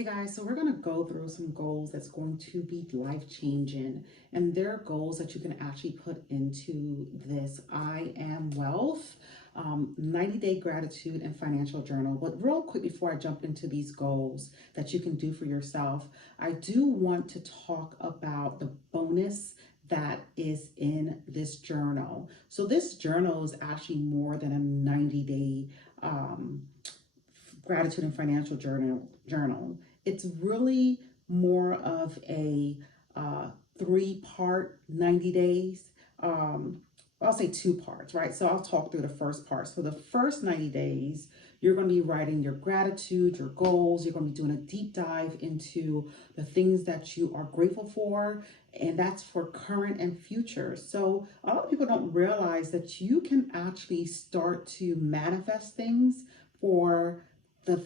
Hey guys, so we're going to go through some goals that's going to be life-changing, and they're goals that you can actually put into this I Am Wealth 90-day gratitude and financial journal. But real quick, before I jump into these goals that you can do for yourself, I do want to talk about the bonus that is in this journal. So this journal is actually more than a 90-day gratitude and financial journal. It's really more of a three-part 90 days. I'll say two parts, right? So I'll talk through the first part. So the first 90 days, you're going to be writing your gratitude, your goals. You're going to be doing a deep dive into the things that you are grateful for, and that's for current and future. So a lot of people don't realize that you can actually start to manifest things for the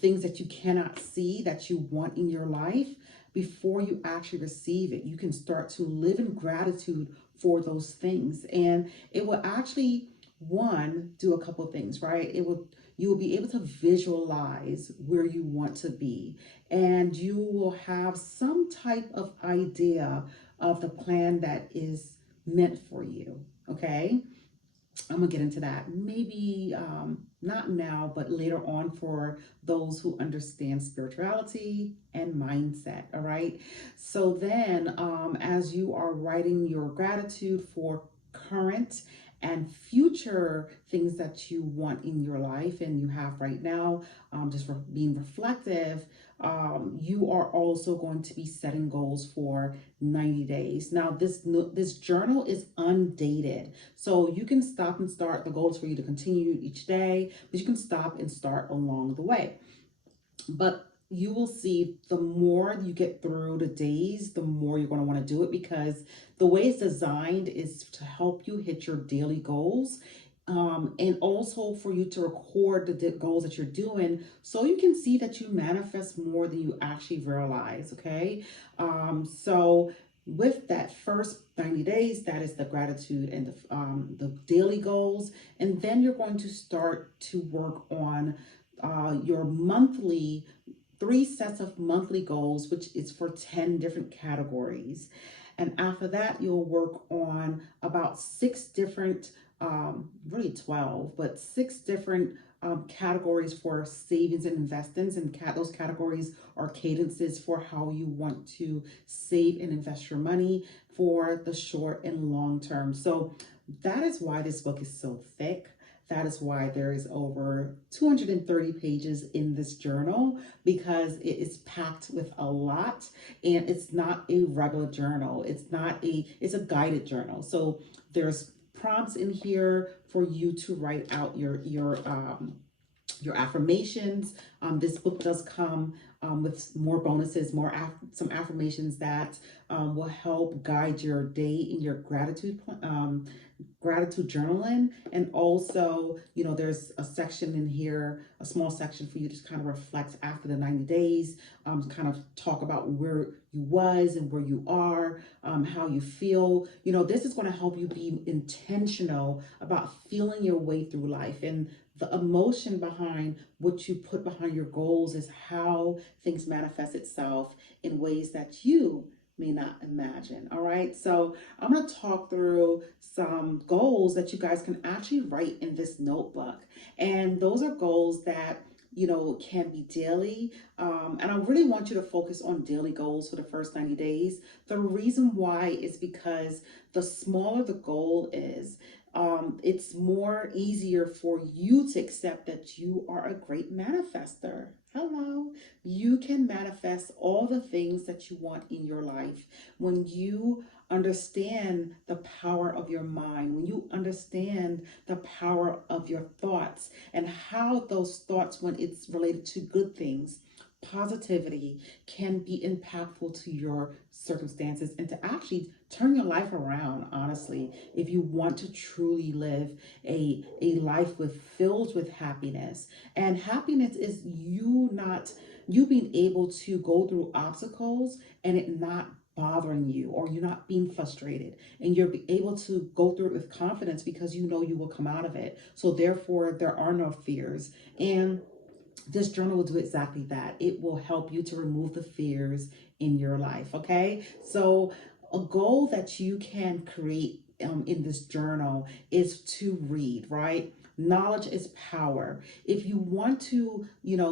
things that you cannot see that you want in your life before you actually receive it. You can start to live in gratitude for those things, and it will actually do a couple of things, right? You will be able to visualize where you want to be, and you will have some type of idea of the plan that is meant for you. Okay, I'm gonna get into that maybe not now, but later on for those who understand spirituality and mindset. All right. So then, as you are writing your gratitude for current and future things that you want in your life and you have right now, just for being reflective, you are also going to be setting goals for 90 days. Now, this journal is undated, so you can stop and start. The goal is for you to continue each day, but you can stop and start along the way. But you will see the more you get through the days, the more you're going to want to do it, because the way it's designed is to help you hit your daily goals. And also for you to record the goals that you're doing so you can see that you manifest more than you actually realize. Okay. So with that first 90 days, that is the gratitude and the daily goals. And then you're going to start to work on your monthly, three sets of monthly goals, which is for 10 different categories. And after that, you'll work on about six different, really 12, but six different categories for savings and investments. And those categories are cadences for how you want to save and invest your money for the short and long term. So that is why this book is so thick. That is why there is over 230 pages in this journal, because it is packed with a lot, and it's not a regular journal. It's a guided journal. So there's prompts in here for you to write out your affirmations. This book does come with more bonuses, some affirmations that will help guide your day in your gratitude journaling. And also, there's a section in here, a small section for you to kind of reflect after the 90 days, kind of talk about where you was and where you are, how you feel. This is going to help you be intentional about feeling your way through life. And the emotion behind what you put behind your goals is how things manifest itself in ways that you may not imagine. All right. So I'm going to talk through some goals that you guys can actually write in this notebook. And those are goals that can be daily. And I really want you to focus on daily goals for the first 90 days. The reason why is because the smaller the goal is, it's more easier for you to accept that you are a great manifester. Hello. You can manifest all the things that you want in your life when you understand the power of your mind, when you understand the power of your thoughts and how those thoughts, when it's related to good things, positivity, can be impactful to your circumstances and to actually turn your life around. Honestly, if you want to truly live a life filled with happiness. And happiness is you being able to go through obstacles and it not bothering you, or you're not being frustrated, and you're able to go through it with confidence because you know you will come out of it. So therefore there are no fears. And this journal will do exactly that. It will help you to remove the fears in your life. Okay. So a goal that you can create in this journal is to read, right? Knowledge is power. If you want to,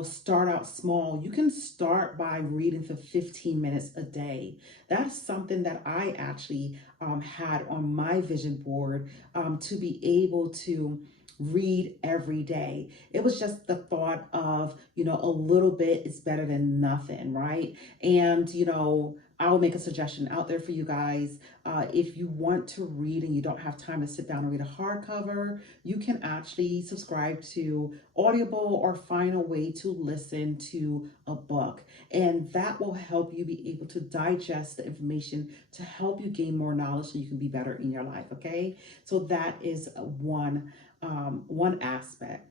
start out small, you can start by reading for 15 minutes a day. That's something that I actually had on my vision board, to be able to read every day. It was just the thought of, a little bit is better than nothing, right? And, I'll make a suggestion out there for you guys. If you want to read and you don't have time to sit down and read a hardcover, you can actually subscribe to Audible or find a way to listen to a book. And that will help you be able to digest the information to help you gain more knowledge so you can be better in your life, okay? So that is one aspect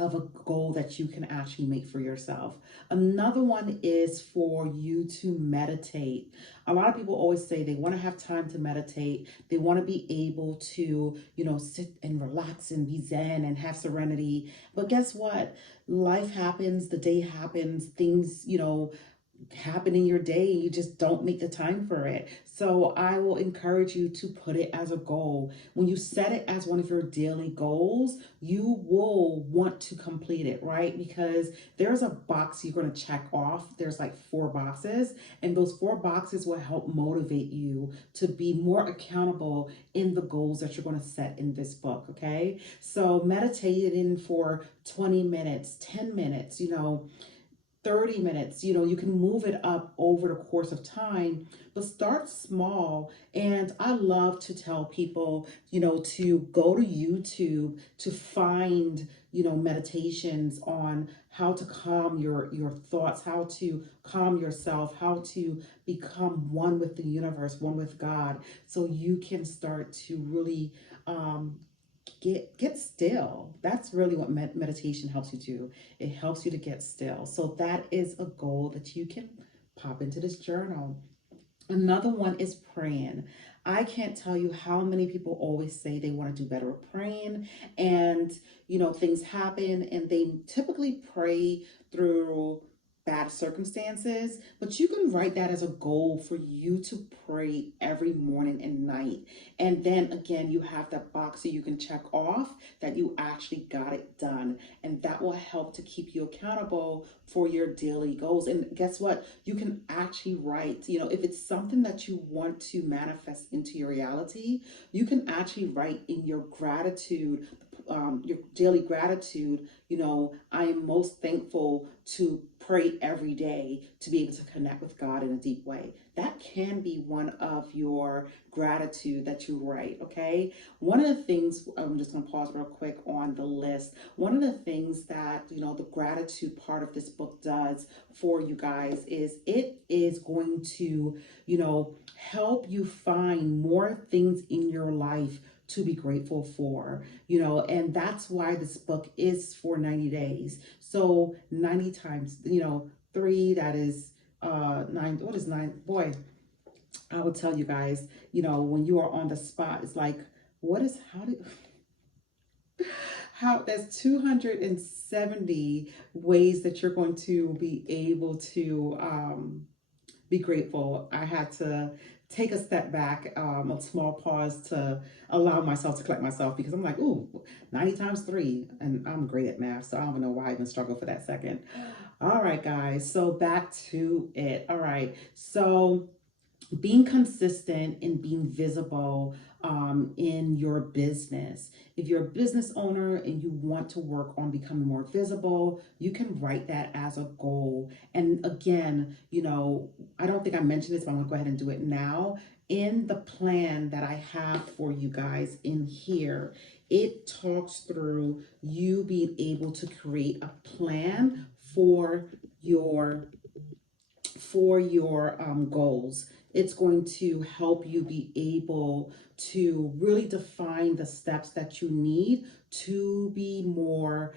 of a goal that you can actually make for yourself. Another one is for you to meditate. A lot of people always say they want to have time to meditate. They want to be able to, sit and relax and be zen and have serenity. But guess what? Life happens, the day happens, things, happen in your day and you just don't make the time for it. So I will encourage you to put it as a goal. When you set it as one of your daily goals, you will want to complete it, right? Because there's a box you're going to check off. There's like 4 boxes, and those 4 boxes will help motivate you to be more accountable in the goals that you're going to set in this book, okay? So meditating for 20 minutes, 10 minutes, 30 minutes, you can move it up over the course of time, but start small. And I love to tell people, to go to YouTube to find, meditations on how to calm your thoughts, how to calm yourself, how to become one with the universe, one with God, so you can start to really get still. That's really what meditation helps you do. It helps you to get still. So that is a goal that you can pop into this journal. Another one is praying. I can't tell you how many people always say they want to do better with praying, and things happen and they typically pray through bad circumstances, but you can write that as a goal for you to pray every morning and night. And then again, you have that box so you can check off that you actually got it done. And that will help to keep you accountable for your daily goals. And guess what? You can actually write, if it's something that you want to manifest into your reality, you can actually write in your gratitude, your daily gratitude, I am most thankful to pray every day to be able to connect with God in a deep way. That can be one of your gratitude that you write, okay? One of the things, I'm just gonna pause real quick on the list. One of the things that, the gratitude part of this book does for you guys is it is going to, help you find more things in your life to be grateful for, and that's why this book is for 90 days. So 90 times, 3, that is 9. What is 9? Boy, I will tell you guys, when you are on the spot, it's like, how there's 270 ways that you're going to be able to be grateful. I had to take a step back, a small pause to allow myself to collect myself, because I'm like, ooh, 90 times 3, and I'm great at math, so I don't know why I even struggle for that second. All right, guys, so back to it. All right, so being consistent and being visible in your business. If you're a business owner and you want to work on becoming more visible, you can write that as a goal. And again, I don't think I mentioned this, but I'm gonna go ahead and do it now. In the plan that I have for you guys in here, it talks through you being able to create a plan for your goals. It's going to help you be able to really define the steps that you need to be more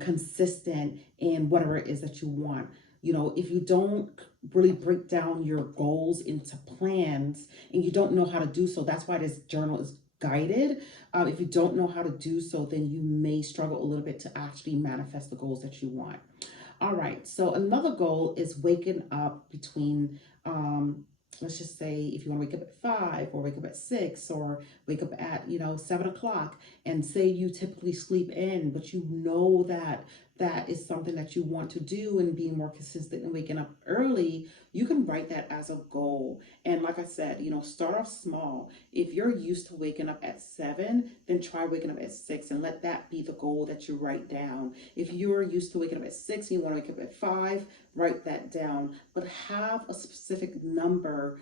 consistent in whatever it is that you want. If you don't really break down your goals into plans and you don't know how to do so, that's why this journal is guided. If you don't know how to do so, then you may struggle a little bit to actually manifest the goals that you want. All right, so another goal is waking up between, let's just say if you want to wake up at 5 or wake up at 6 or wake up at, 7 o'clock, and say you typically sleep in, but you know that that is something that you want to do and being more consistent and waking up early, you can write that as a goal. And like I said, start off small. If you're used to waking up at 7, then try waking up at 6 and let that be the goal that you write down. If you're used to waking up at 6 and you want to wake up at 5, write that down. But have a specific number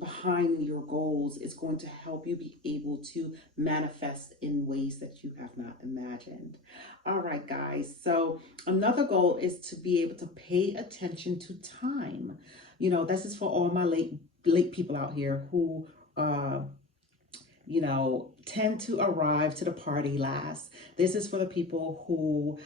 behind your goals. It's going to help you be able to manifest in ways that you have not imagined. All right, guys. So another goal is to be able to pay attention to time. This is for all my late people out here who tend to arrive to the party last. This is for the people who,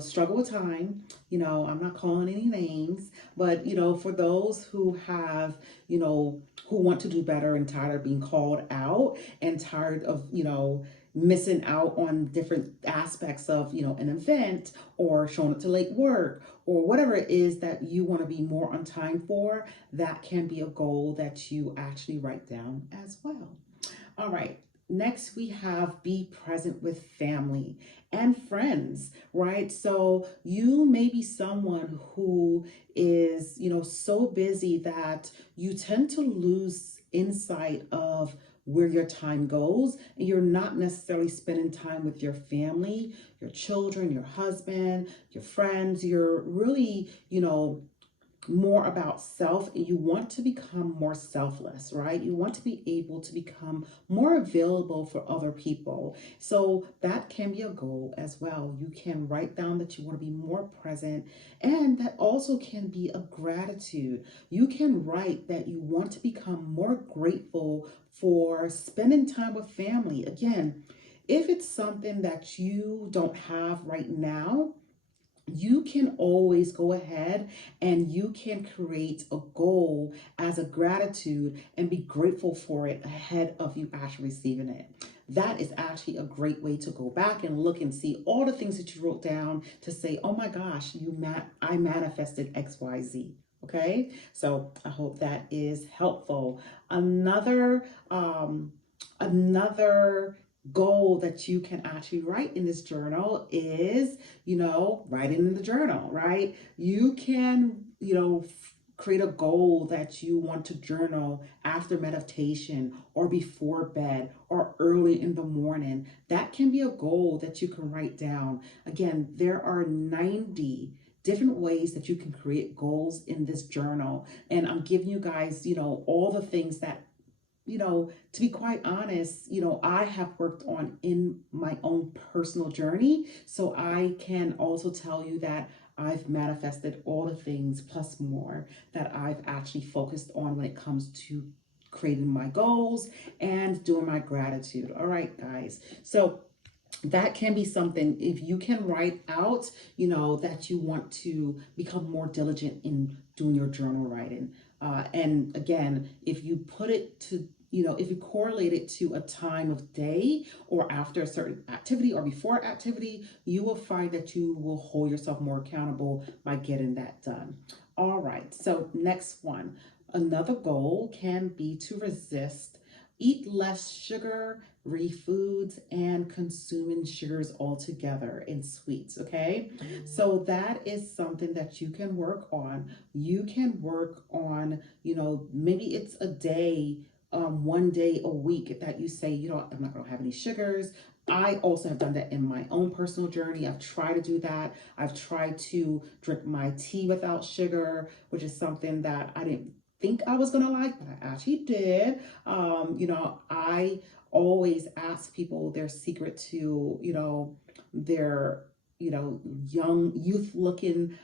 struggle with time. I'm not calling any names, but, for those who have, who want to do better and tired of being called out and tired of, missing out on different aspects of, an event or showing up to late work or whatever it is that you want to be more on time for, that can be a goal that you actually write down as well. All right. Next, we have be present with family and friends, right? So you may be someone who is, so busy that you tend to lose insight of where your time goes, and you're not necessarily spending time with your family, your children, your husband, your friends. You're really, more about self, and you want to become more selfless, right? You want to be able to become more available for other people. So that can be a goal as well. You can write down that you want to be more present, and that also can be a gratitude. You can write that you want to become more grateful for spending time with family. Again, if it's something that you don't have right now, you can always go ahead and you can create a goal as a gratitude and be grateful for it ahead of you actually receiving it. That is actually a great way to go back and look and see all the things that you wrote down to say, oh my gosh, I manifested XYZ. Okay, so I hope that is helpful. Another goal that you can actually write in this journal is, writing in the journal, right? You can, create a goal that you want to journal after meditation or before bed or early in the morning. That can be a goal that you can write down. Again, there are 90 different ways that you can create goals in this journal. And I'm giving you guys, all the things that, to be quite honest, I have worked on in my own personal journey. So I can also tell you that I've manifested all the things plus more that I've actually focused on when it comes to creating my goals and doing my gratitude. All right, guys. So that can be something, if you can write out, that you want to become more diligent in doing your journal writing. And again, if you put it to, if you correlate it to a time of day or after a certain activity or before activity, you will find that you will hold yourself more accountable by getting that done. All right, so next one. Another goal can be to eat less sugary foods and consuming sugars altogether in sweets, okay? So that is something that you can work on. You can work on, maybe it's a day, one day a week that you say, I'm not gonna have any sugars. I also have done that in my own personal journey. I've tried to do that. I've tried to drink my tea without sugar, which is something that I didn't think I was gonna like, but I actually did. I always ask people their secret to, their, young youth looking,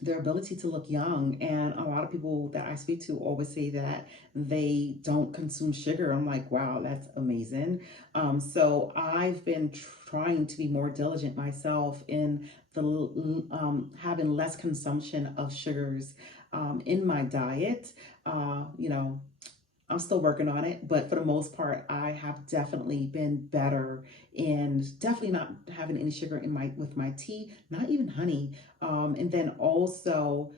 their ability to look young. And a lot of people that I speak to always say that they don't consume sugar. I'm like, wow, that's amazing. So I've been trying to be more diligent myself in the having less consumption of sugars in my diet. I'm still working on it, but for the most part, I have definitely been better in definitely not having any sugar in my with my tea, not even honey. And then also,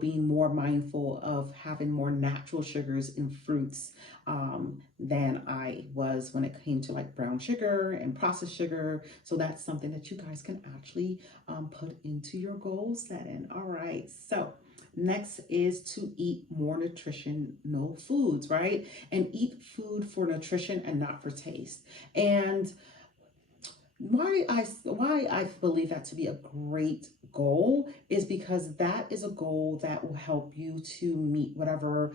being more mindful of having more natural sugars in fruits than I was when it came to like brown sugar and processed sugar. So that's something that you guys can actually put into your goal setting. All right, so next is to eat more nutritional foods, right? And eat food for nutrition and not for taste. And why I believe that to be a great goal is because that is a goal that will help you to meet whatever,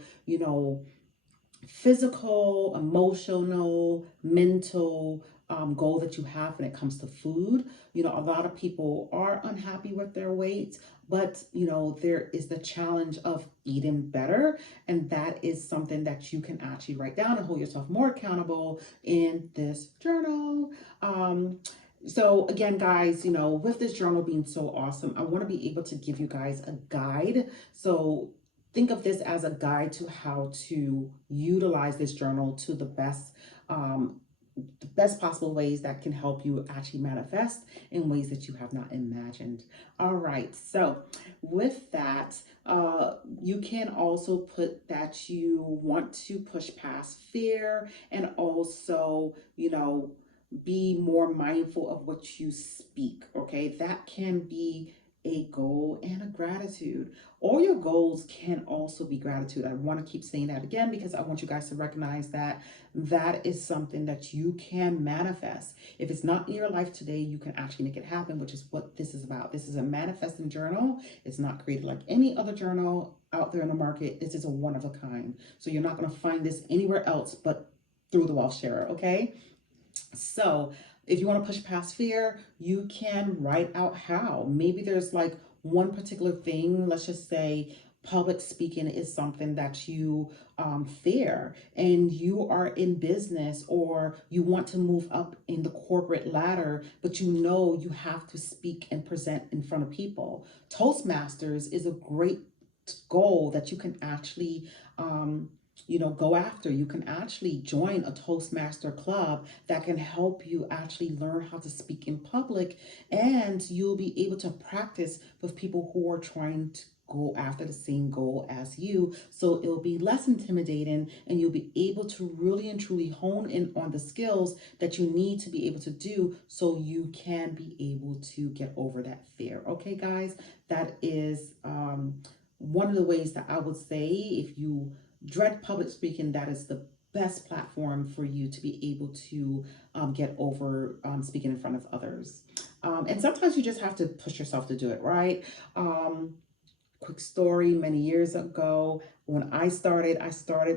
physical, emotional, mental goal that you have when it comes to food. A lot of people are unhappy with their weight, but there is the challenge of eating better, and that is something that you can actually write down and hold yourself more accountable in this journal. So again, guys, with this journal being so awesome, I want to be able to give you guys a guide. So think of this as a guide to how to utilize this journal to the best possible ways that can help you actually manifest in ways that you have not imagined. All right, so with that, you can also put that you want to push past fear and also, be more mindful of what you speak. Okay, that can be a goal and a gratitude. All your goals can also be gratitude. I want to keep saying that again because I want you guys to recognize that that is something that you can manifest. If it's not in your life today, you can actually make it happen, which is what this is about. This is a manifesting journal. It's not created like any other journal out there in the market. This is a one of a kind. So you're not going to find this anywhere else but through the Wealth Sharer, okay? So if you want to push past fear, you can write out how. Maybe there's like one particular thing, let's just say public speaking is something that you fear, and you are in business or you want to move up in the corporate ladder, but you have to speak and present in front of people. Toastmasters is a great goal that you can actually go after. You can actually join a Toastmaster club that can help you actually learn how to speak in public, and you'll be able to practice with people who are trying to go after the same goal as you. So it'll be less intimidating, and you'll be able to really and truly hone in on the skills that you need to be able to do so you can be able to get over that fear. Okay, guys, that is one of the ways that I would say if you dread public speaking, that is the best platform for you to be able to get over speaking in front of others. And sometimes you just have to push yourself to do it, right? Quick story, many years ago, when I started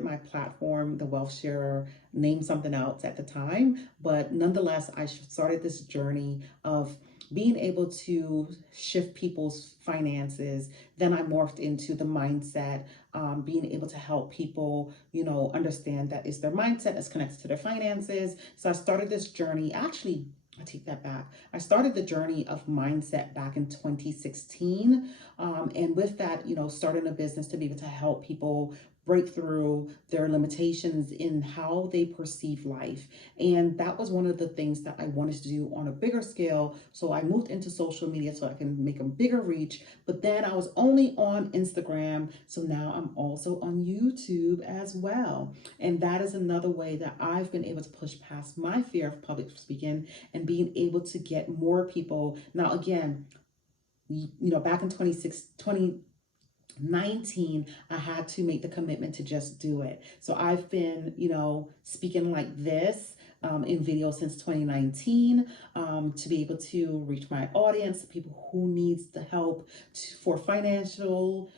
my platform, the Wealth Sharer, named something else at the time, but nonetheless, I started this journey of being able to shift people's finances. Then I morphed into the mindset, being able to help people, understand that it's their mindset that's connected to their finances. So I started this journey. Actually, I take that back. I started the journey of mindset back in 2016. And with that, starting a business to be able to help people break through their limitations in how they perceive life. And that was one of the things that I wanted to do on a bigger scale. So I moved into social media so I can make a bigger reach. But then I was only on Instagram. So now I'm also on YouTube as well. And that is another way that I've been able to push past my fear of public speaking and being able to get more people. Now, again, back in 2019, I had to make the commitment to just do it. So I've been, speaking like this in video since 2019 to be able to reach my audience, people who needs the help for financial,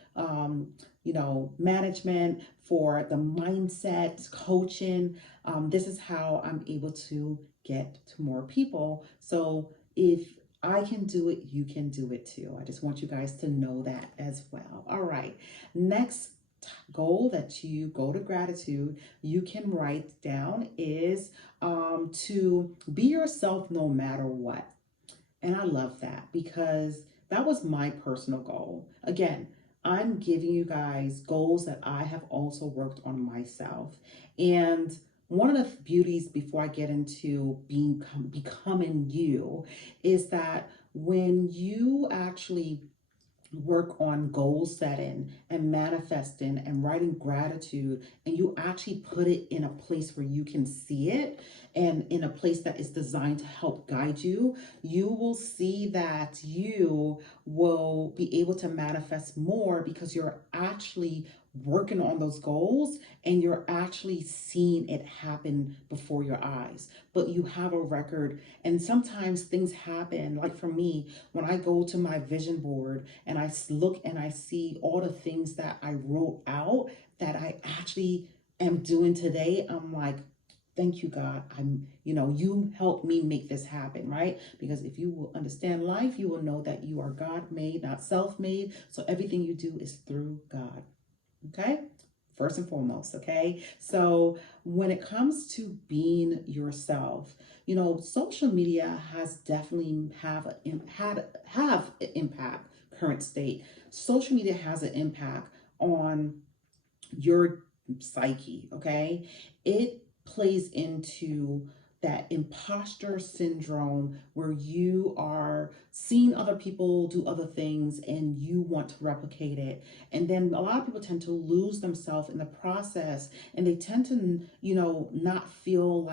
management, for the mindset coaching. This is how I'm able to get to more people. So if I can do it, you can do it too. I just want you guys to know that as well. All right. Next goal that you go to gratitude, you can write down is to be yourself no matter what. And I love that because that was my personal goal. Again, I'm giving you guys goals that I have also worked on myself. And one of the beauties before I get into becoming you is that when you actually work on goal setting and manifesting and writing gratitude, and you actually put it in a place where you can see it and in a place that is designed to help guide you, you will see that you will be able to manifest more because you're actually working on those goals and you're actually seeing it happen before your eyes. But you have a record, and sometimes things happen. Like for me, when I go to my vision board and I look and I see all the things that I wrote out that I actually am doing today, I'm like, thank you, God. You helped me make this happen, right? Because if you will understand life, you will know that you are God made, not self made. So everything you do is through God. Okay? First and foremost, okay? So when it comes to being yourself, social media has definitely have an impact. Current state, social media has an impact on your psyche, okay? It plays into that imposter syndrome where you are seeing other people do other things and you want to replicate it. And then a lot of people tend to lose themselves in the process, and they tend to, not feel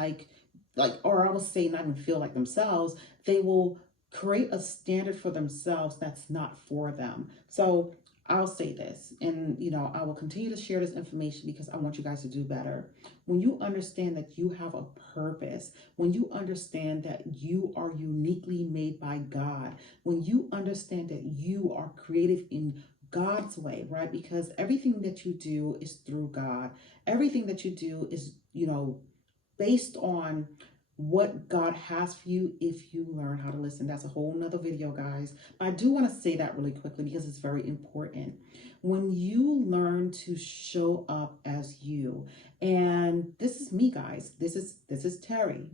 or I will say not even feel like themselves. They will create a standard for themselves that's not for them. So I'll say this, and I will continue to share this information because I want you guys to do better. When you understand that you have a purpose, when you understand that you are uniquely made by God, when you understand that you are creative in God's way, right? Because everything that you do is through God. Everything that you do is, based on what God has for you if you learn how to listen. That's a whole nother video, guys. But I do want to say that really quickly because it's very important. When you learn to show up as you, and this is me, guys. This is Terry,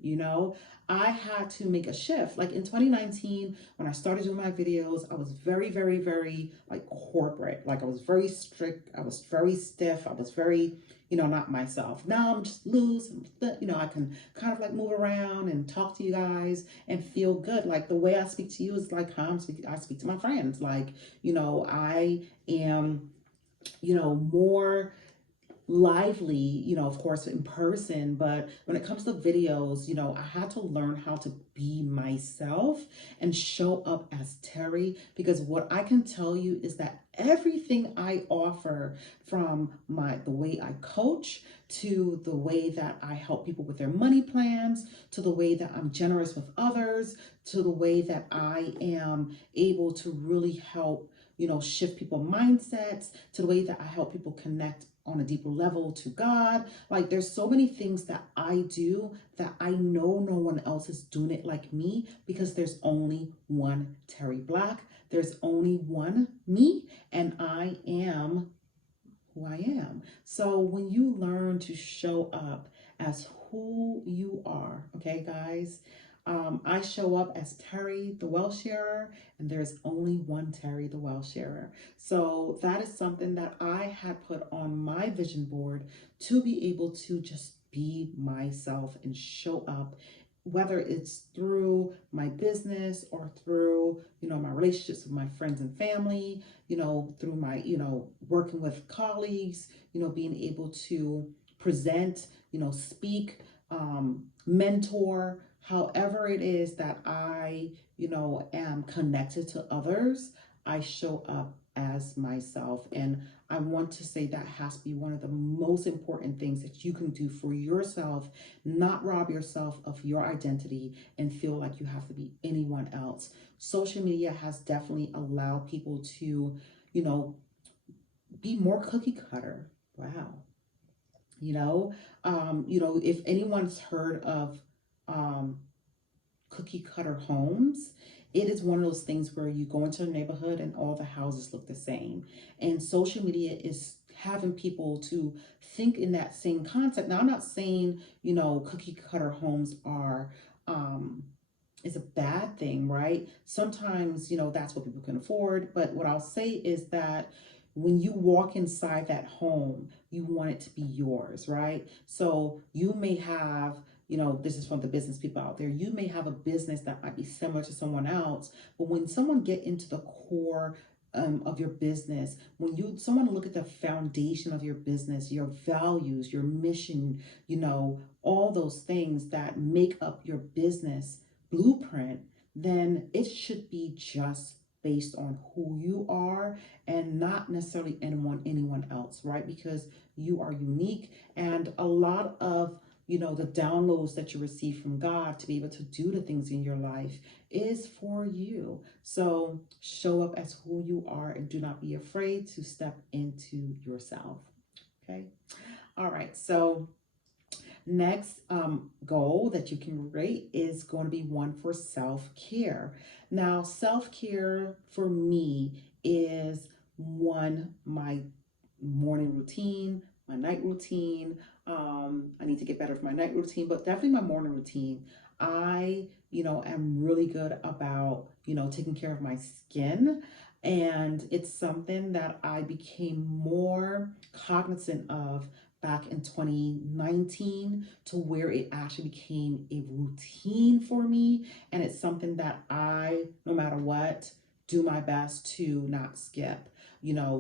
I had to make a shift. Like in 2019, when I started doing my videos, I was very, very, very like corporate. Like I was very strict. I was very stiff. I was very, not myself. Now I'm just loose. I can kind of like move around and talk to you guys and feel good. Like the way I speak to you is like how I speak to my friends. Like, I am, more lively, of course, in person. But when it comes to videos, I had to learn how to be myself and show up as Terry, because what I can tell you is that everything I offer, from the way I coach, to the way that I help people with their money plans, to the way that I'm generous with others, to the way that I am able to really help shift people's mindsets, to the way that I help people connect on a deeper level to God. Like there's so many things that I do that I know no one else is doing it like me, because there's only one Terry Black. There's only one me, and I am who I am. So when you learn to show up as who you are, okay, guys, I show up as Terry the Wealth Sharer, and there's only one Terry the Wealth Sharer. So that is something that I had put on my vision board to be able to just be myself and show up, whether it's through my business or through, my relationships with my friends and family, through my, working with colleagues, being able to present, speak, mentor, however it is that I, am connected to others, I show up as myself. And I want to say that has to be one of the most important things that you can do for yourself, not rob yourself of your identity and feel like you have to be anyone else. Social media has definitely allowed people to, be more cookie cutter. Wow. If anyone's heard of cookie cutter homes, it is one of those things where you go into a neighborhood and all the houses look the same. And social media is having people to think in that same concept. Now, I'm not saying, cookie cutter homes are, is a bad thing, right? Sometimes, that's what people can afford. But what I'll say is that when you walk inside that home, you want it to be yours, right? So you may have, this is from the business people out there, you may have a business that might be similar to someone else, but when someone get into the core of your business, when someone look at the foundation of your business, your values, your mission, all those things that make up your business blueprint, then it should be just based on who you are and not necessarily anyone else, right? Because you are unique, and a lot of the downloads that you receive from God to be able to do the things in your life is for you. So show up as who you are and do not be afraid to step into yourself. Okay. All right. So next goal that you can rate is going to be one for self-care. Now, self-care for me is one, my morning routine, my night routine. I need to get better for my night routine, but definitely my morning routine. I, am really good about, taking care of my skin. And it's something that I became more cognizant of back in 2019 to where it actually became a routine for me. And it's something that I, no matter what, do my best to not skip.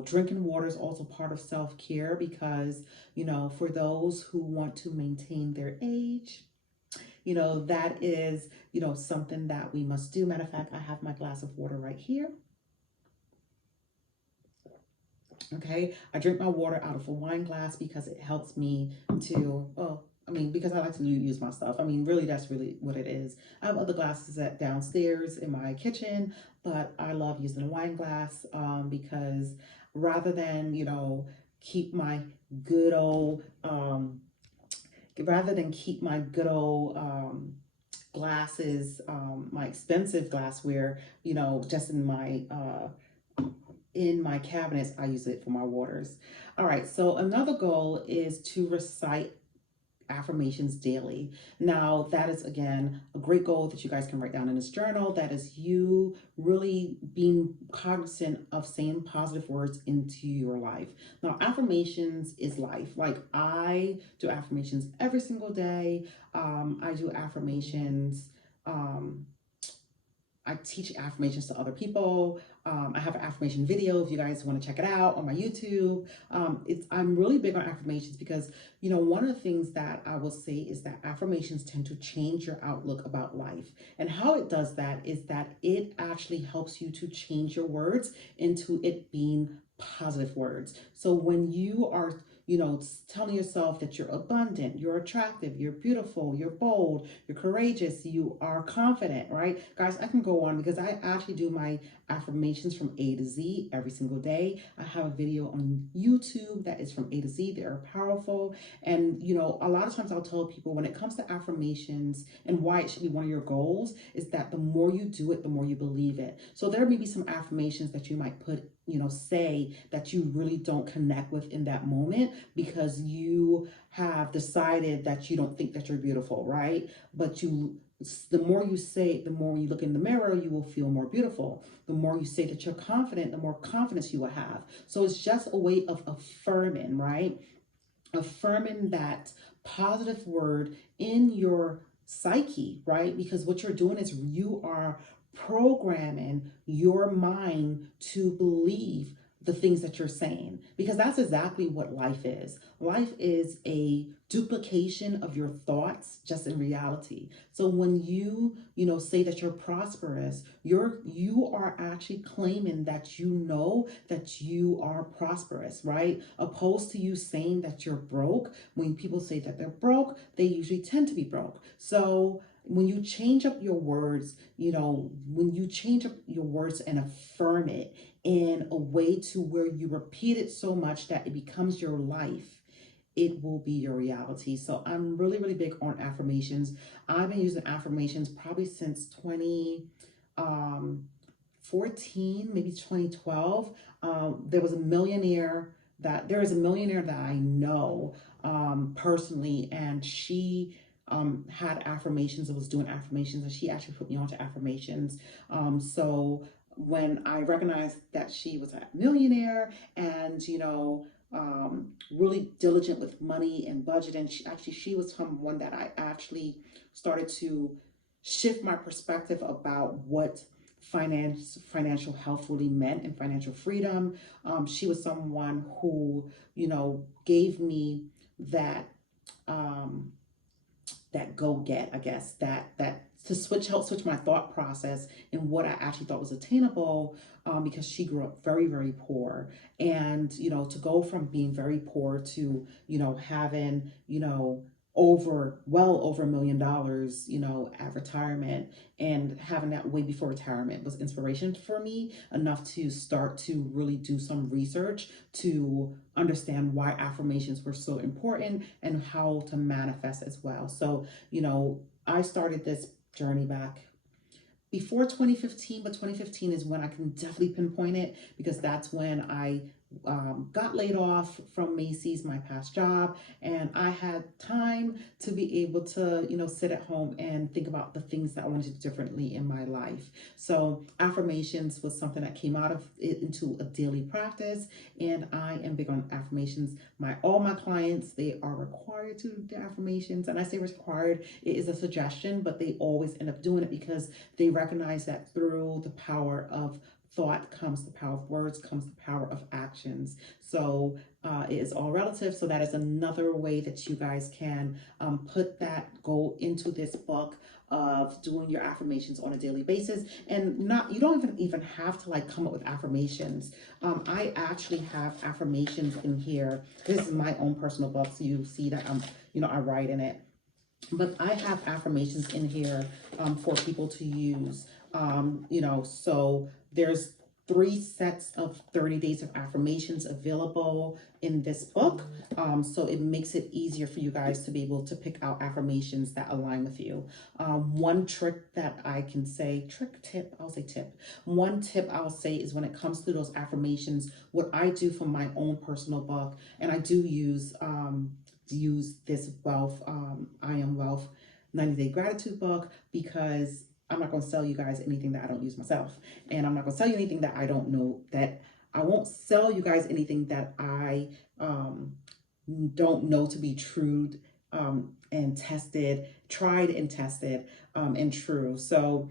Drinking water is also part of self-care because, for those who want to maintain their age, that is, something that we must do. Matter of fact, I have my glass of water right here. Okay, I drink my water out of a wine glass because it helps me to, because I like to use my stuff. Really, that's really what it is. I have other glasses downstairs in my kitchen, but I love using a wine glass because rather than, keep my good old, glasses, my expensive glassware, just in my cabinets, I use it for my waters. All right, so another goal is to recite affirmations daily. Now, that is, again, a great goal that you guys can write down in this journal. That is you really being cognizant of saying positive words into your life. Now, affirmations is life. Like, I do affirmations every single day. I do affirmations. I teach affirmations to other people. I have an affirmation video if you guys want to check it out on my YouTube. I'm really big on affirmations because, one of the things that I will say is that affirmations tend to change your outlook about life. And how it does that is that it actually helps you to change your words into it being positive words. So when you are telling yourself that you're abundant, you're attractive, you're beautiful, you're bold, you're courageous, you are confident, right? Guys, I can go on because I actually do my affirmations from A to Z every single day. I have a video on YouTube that is from A to Z. They're powerful. And, a lot of times I'll tell people when it comes to affirmations and why it should be one of your goals is that the more you do it, the more you believe it. So there may be some affirmations that you might say that you really don't connect with in that moment because you have decided that you don't think that you're beautiful, right? But the more you say it, the more you look in the mirror, you will feel more beautiful. The more you say that you're confident, the more confidence you will have. So it's just a way of affirming, right? Affirming that positive word in your psyche, right? Because what you're doing is you are programming your mind to believe the things that you're saying, because that's exactly what life is. Life is a duplication of your thoughts just in reality. So when you say that you're prosperous, you are actually claiming that that you are prosperous, right? Opposed to you saying that you're broke. When people say that they're broke, they usually tend to be broke. So when you change up your words, and affirm it in a way to where you repeat it so much that it becomes your life, it will be your reality. So I'm really, really big on affirmations. I've been using affirmations probably since 2014, maybe 2012. There is a millionaire that I know personally, and she had affirmations and was doing affirmations, and she actually put me onto affirmations. So when I recognized that she was a millionaire and, really diligent with money and budget. And she was someone that I actually started to shift my perspective about what financial health really meant and financial freedom. She was someone who, gave me that um, that go get, I guess, that to help switch my thought process and what I actually thought was attainable, because she grew up very, very poor. And, to go from being very poor to, having, well over $1 million, at retirement, and having that way before retirement was inspiration for me enough to start to really do some research to understand why affirmations were so important and how to manifest as well. So, I started this journey back before 2015, but 2015 is when I can definitely pinpoint it, because that's when I got laid off from Macy's, my past job, and I had time to be able to, sit at home and think about the things that I wanted to do differently in my life. So affirmations was something that came out of it into a daily practice, and I am big on affirmations. All my clients, they are required to do affirmations, and I say required, it is a suggestion, but they always end up doing it because they recognize that through the power of thought comes the power of words, comes the power of actions. So it is all relative. So that is another way that you guys can put that goal into this book of doing your affirmations on a daily basis. And you don't even have to like come up with affirmations. I actually have affirmations in here. This is my own personal book, so you see that I write in it. But I have affirmations in here for people to use. So there's 3 sets of 30 days of affirmations available in this book. So it makes it easier for you guys to be able to pick out affirmations that align with you. One trick that I can say, one tip I'll say is when it comes to those affirmations, what I do for my own personal book, and I do use this I Am Wealth 90-day gratitude book, because I'm not going to sell you guys anything that I don't use myself. And I'm not going to sell you anything that I don't know, that I won't sell you guys anything that I don't know to be true and tried and tested and true. So,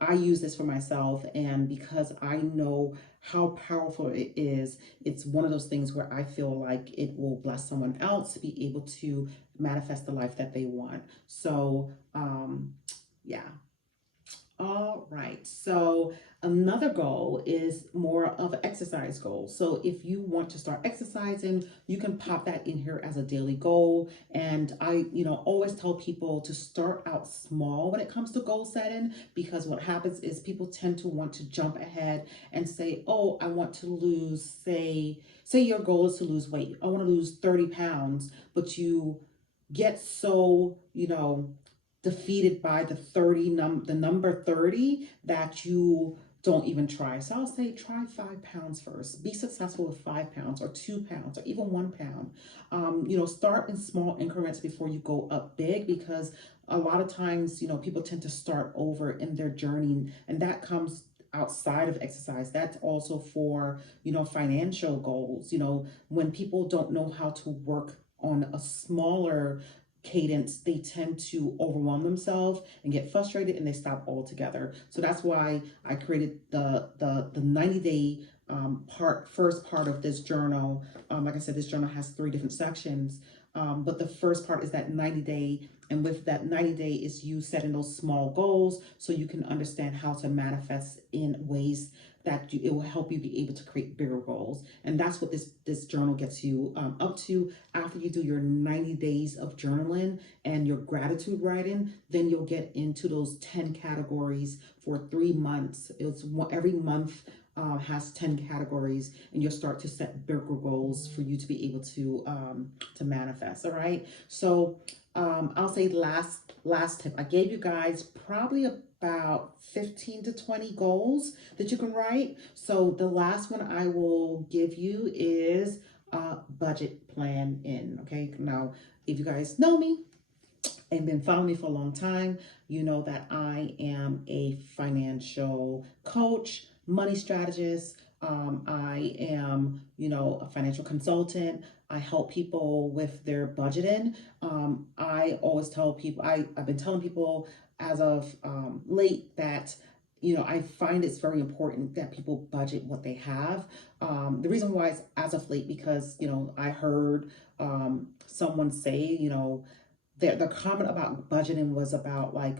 I use this for myself, and because I know how powerful it is, it's one of those things where I feel like it will bless someone else to be able to manifest the life that they want. So, yeah. All right, so another goal is more of an exercise goal. So if you want to start exercising, you can pop that in here as a daily goal. And I, always tell people to start out small when it comes to goal setting, because what happens is people tend to want to jump ahead and say, oh, I want to lose, say your goal is to lose weight. I want to lose 30 pounds, but you get so, defeated by the number 30 that you don't even try. So I'll say try 5 pounds first. Be successful with 5 pounds or 2 pounds or even 1 pound. Start in small increments before you go up big, because a lot of times, people tend to start over in their journey, and that comes outside of exercise. That's also for, financial goals. When people don't know how to work on a smaller cadence, they tend to overwhelm themselves and get frustrated, and they stop altogether. So that's why I created the 90-day first part of this journal. Like I said, this journal has 3 different sections. But the first part is that 90-day, and with that 90-day is you setting those small goals so you can understand how to manifest in ways that it will help you be able to create bigger goals. And that's what this journal gets you up to. After you do your 90 days of journaling and your gratitude writing, then you'll get into those 10 categories for 3 months. Every month has 10 categories, and you'll start to set bigger goals for you to be able to manifest. All right. So I'll say last tip. I gave you guys probably about 15 to 20 goals that you can write. So the last one I will give you is budget plan in. Okay. Now, if you guys know me, and been following me for a long time, you know that I am a financial coach, money strategist. I am, you know, a financial consultant. I help people with their budgeting. I always tell people, I've been telling people as of late that, you know, I find it's very important that people budget what they have. The reason why is as of late, because, you know, I heard someone say, you know, the comment about budgeting was about like,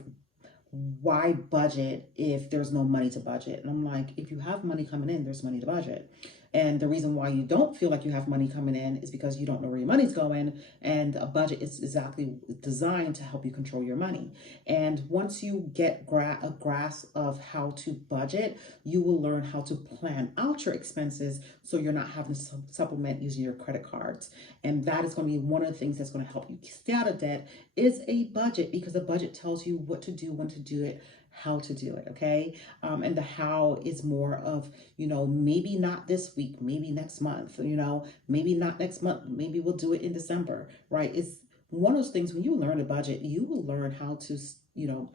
why budget if there's no money to budget? And I'm like, if you have money coming in, there's money to budget. And the reason why you don't feel like you have money coming in is because you don't know where your money's going. And a budget is exactly designed to help you control your money. And once you get a grasp of how to budget, you will learn how to plan out your expenses so you're not having to supplement using your credit cards. And that is going to be one of the things that's going to help you stay out of debt is a budget, because a budget tells you what to do, when to do it, how to do it, okay? And the how is more of, you know, maybe not this week, maybe next month, you know, maybe not next month, maybe we'll do it in December, right? It's one of those things when you learn a budget, you will learn how to, you know,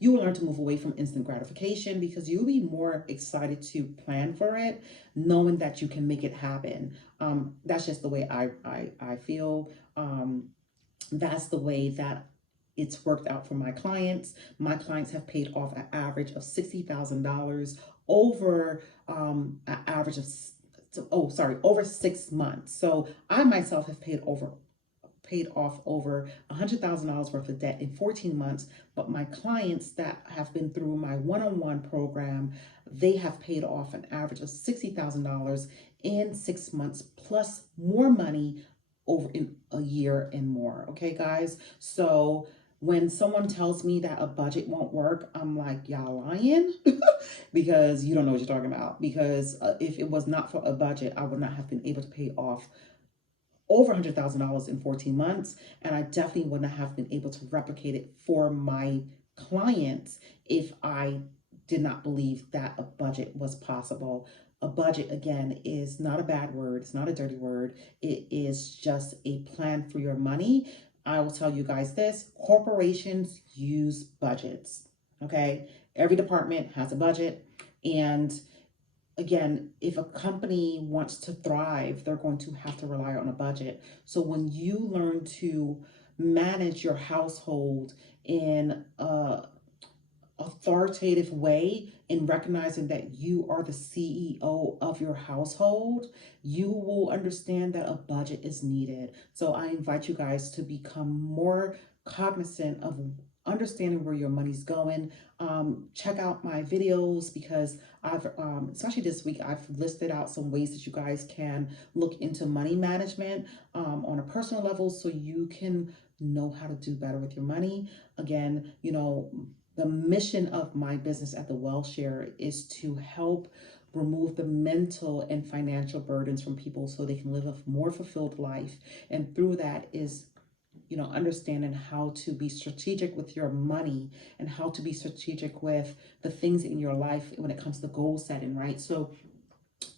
you will learn to move away from instant gratification, because you'll be more excited to plan for it, knowing that you can make it happen. That's just the way I feel. That's the way that it's worked out for my clients. My clients have paid off an average of $60,000 over an average of, over 6 months. So I myself have paid off over $100,000 worth of debt in 14 months. But my clients that have been through my one-on-one program, they have paid off an average of $60,000 in 6 months, plus more money over in a year and more. Okay, guys? So when someone tells me that a budget won't work, I'm like, y'all lying? Because you don't know what you're talking about. Because if it was not for a budget, I would not have been able to pay off over $100,000 in 14 months. And I definitely wouldn't have been able to replicate it for my clients if I did not believe that a budget was possible. A budget, again, is not a bad word. It's not a dirty word. It is just a plan for your money. I will tell you guys this: corporations use budgets, okay? Every department has a budget. And again, if a company wants to thrive, they're going to have to rely on a budget. So when you learn to manage your household in a authoritative way, in recognizing that you are the CEO of your household, you will understand that a budget is needed. So I invite you guys to become more cognizant of understanding where your money's going. Check out my videos, because I've, especially this week, I've listed out some ways that you guys can look into money management on a personal level, so you can know how to do better with your money. Again, you know, the mission of my business at the Wealth Share is to help remove the mental and financial burdens from people so they can live a more fulfilled life. And through that is, you know, understanding how to be strategic with your money and how to be strategic with the things in your life when it comes to goal setting, right? So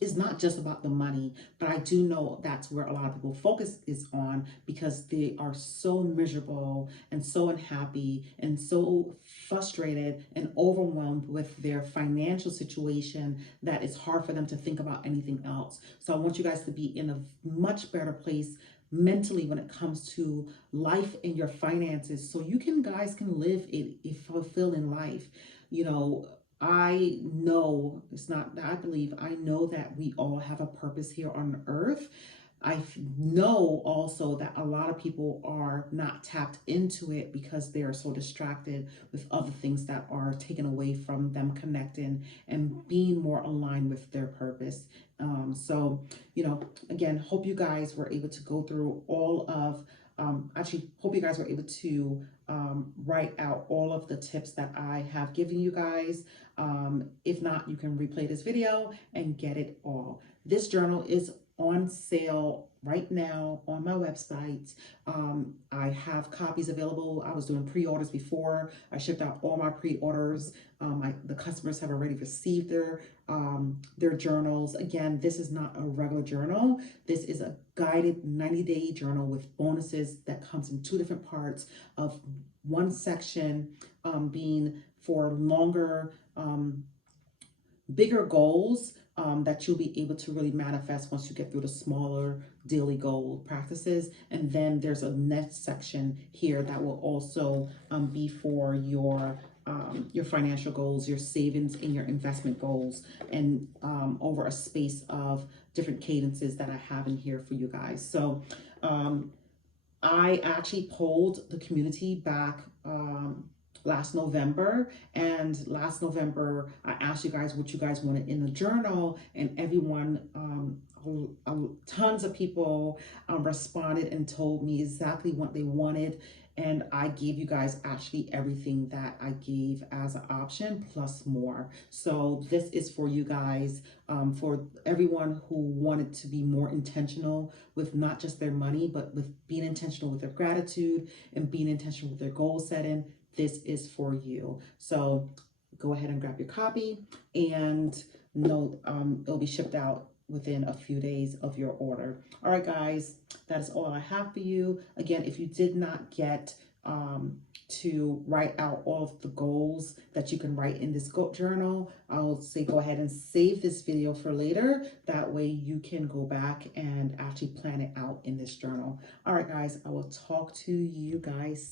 it's not just about the money, but I do know that's where a lot of people focus is on, because they are so miserable and so unhappy and so frustrated and overwhelmed with their financial situation that it's hard for them to think about anything else. So I want you guys to be in a much better place mentally when it comes to life and your finances, so you guys can live a fulfilling life. You know, I know I know that we all have a purpose here on earth. I know also that a lot of people are not tapped into it because they are so distracted with other things that are taken away from them connecting and being more aligned with their purpose. So, you know, again, hope you guys were able to go through all of, hope you guys were able to write out all of the tips that I have given you guys. If not, you can replay this video and get it all. This journal is on sale right now on my website. I have copies available. I was doing pre-orders before. I shipped out all my pre-orders. The customers have already received their journals. Again, this is not a regular journal. This is a guided 90-day journal with bonuses that comes in 2 different parts, of one section being for longer, bigger goals that you'll be able to really manifest once you get through the smaller daily goal practices. And then there's a next section here that will also be for your financial goals, your savings, and your investment goals, and over a space of different cadences that I have in here for you guys. So I actually polled the community back last November, and last November I asked you guys what you guys wanted in the journal, and everyone, tons of people responded and told me exactly what they wanted, and I gave you guys actually everything that I gave as an option plus more. So this is for you guys, for everyone who wanted to be more intentional with not just their money, but with being intentional with their gratitude and being intentional with their goal setting. This is for you. So go ahead and grab your copy, and know it'll be shipped out within a few days of your order. All right, guys, that is all I have for you. Again, if you did not get to write out all of the goals that you can write in this journal, I'll say go ahead and save this video for later. That way you can go back and actually plan it out in this journal. All right, guys, I will talk to you guys